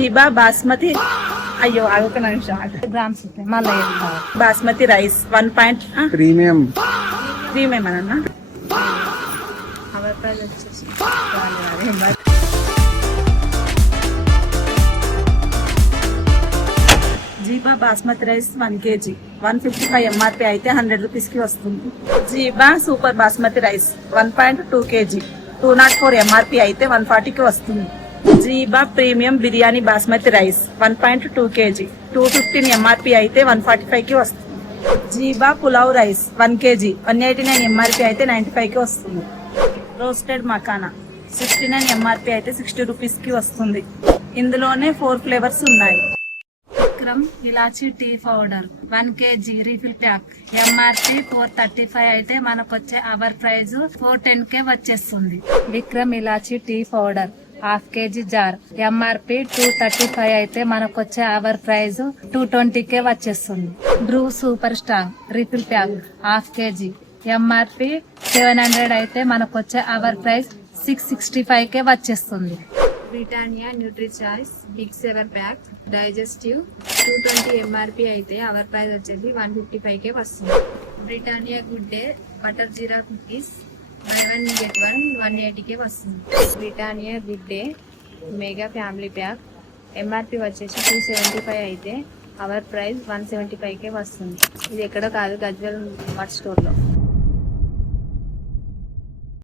జీబా బాస్మతి అయ్యో అదొక నిమిషం గ్రామ్స్ మళ్ళీ బాస్మతి రైస్ 1 ప్రీమియం అన్న అవర్ ప్రైస్ వచ్చేసి Jeeba basmati rice 1 kg 155 MRP అయితే 100 రూపీస్ కి వస్తుంది. Jeeba super basmati rice 1.2 kg 204 MRP అయితే 140 కి వస్తుంది. Jeeba premium biryani basmati rice 1.2 kg 215 MRP అయితే 145 కి వస్తుంది. Jeeba pulao rice 1 kg 189 MRP అయితే 95 కి వస్తుంది. రోస్టెడ్ మకానా 69 ఎంఆర్పి అయితే 60 రూపీస్ కి వస్తుంది. ఇందులోనే 4 ఫ్లేవర్స్ ఉన్నాయి. Vikram elaichi tea powder 1 kg refill pack MRP 435 అయితే మనకు వచ్చే అవర్ ప్రైజ్ 410 కే వచ్చేస్తుంది. Vikram elaichi tea powder 1/2 kg jar MRP 235 అయితే మనకు వచ్చే అవర్ ప్రైజ్ 220 కే వచ్చేస్తుంది. Bru super star refill pack 1/2 kg MRP 700 అయితే మనకు వచ్చే అవర్ ప్రైజ్ 665 కే వచ్చేస్తుంది. Britannia nutri choice big 7 pack digestive 220 MRP అయితే అవర్ ప్రైస్ వచ్చేసి 155 కే వస్తుంది. Britannia good day butter jeera cookies by 1 get 1 180 కే వస్తుంది. Britannia good day mega family pack MRP వచ్చేసి 275 అయితే అవర్ ప్రైస్ 175 కే వస్తుంది. ఇది ఎక్కడో కాదు, గజ్వెల్ మార్ట్ స్టోర్ లో.